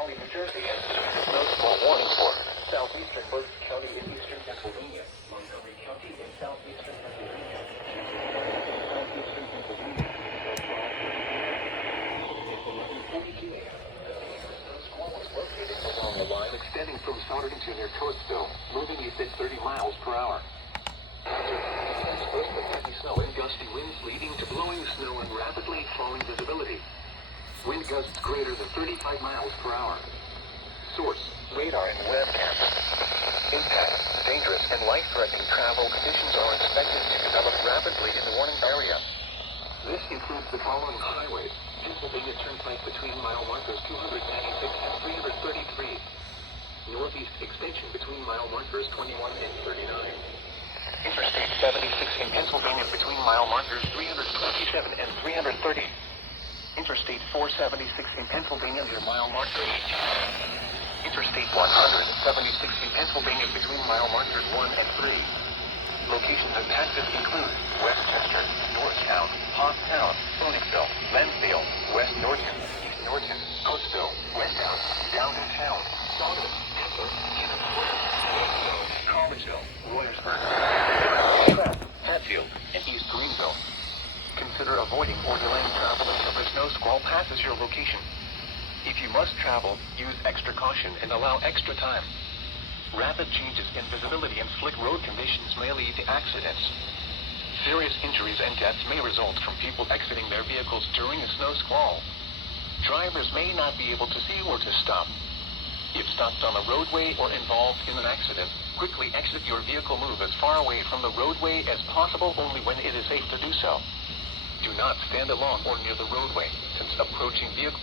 Holly, New Jersey, and snow squall warning for southeastern Berks County in eastern Pennsylvania, Montgomery County in southeastern Pennsylvania, southeastern Pennsylvania. It's 11:42 a.m. The snow squall was located along the line extending from Souderton to near Coatesville, moving at 30 miles per hour. Exposed to heavy snow and gusty winds leading to blowing snow and rapidly falling visibility. Wind gusts greater than 35 miles per hour. Source: radar and webcam. Impact: dangerous and life-threatening travel conditions are expected to develop rapidly in the warning area. This includes the following highways: Pennsylvania Turnpike between mile markers 296 and 333. Northeast extension between mile markers 21 and 39. Interstate 76 in Pennsylvania between mile markers 327 and 330. Interstate 476 in Pennsylvania near mile marker 18. Interstate 176 in Pennsylvania between mile markers 1 and 3. Locations impacted include Westchester, Norristown, Pottstown, Phoenixville, Lansdale, West Norton, East Norton, Coatesville, Westtown, Downton Town, Souderton, Temple, Kennersville, Collegeville, Royersburg, Hatfield, and East Greenville. Consider avoiding or delaying travel until the snow squall passes your location. If you must travel, use extra caution and allow extra time. Rapid changes in visibility and slick road conditions may lead to accidents. Serious injuries and deaths may result from people exiting their vehicles during a snow squall. Drivers may not be able to see or to stop. If stopped on a roadway or involved in an accident, quickly exit your vehicle. Move as far away from the roadway as possible only when it is safe to do so. Do not stand along or near the roadway, since approaching vehicles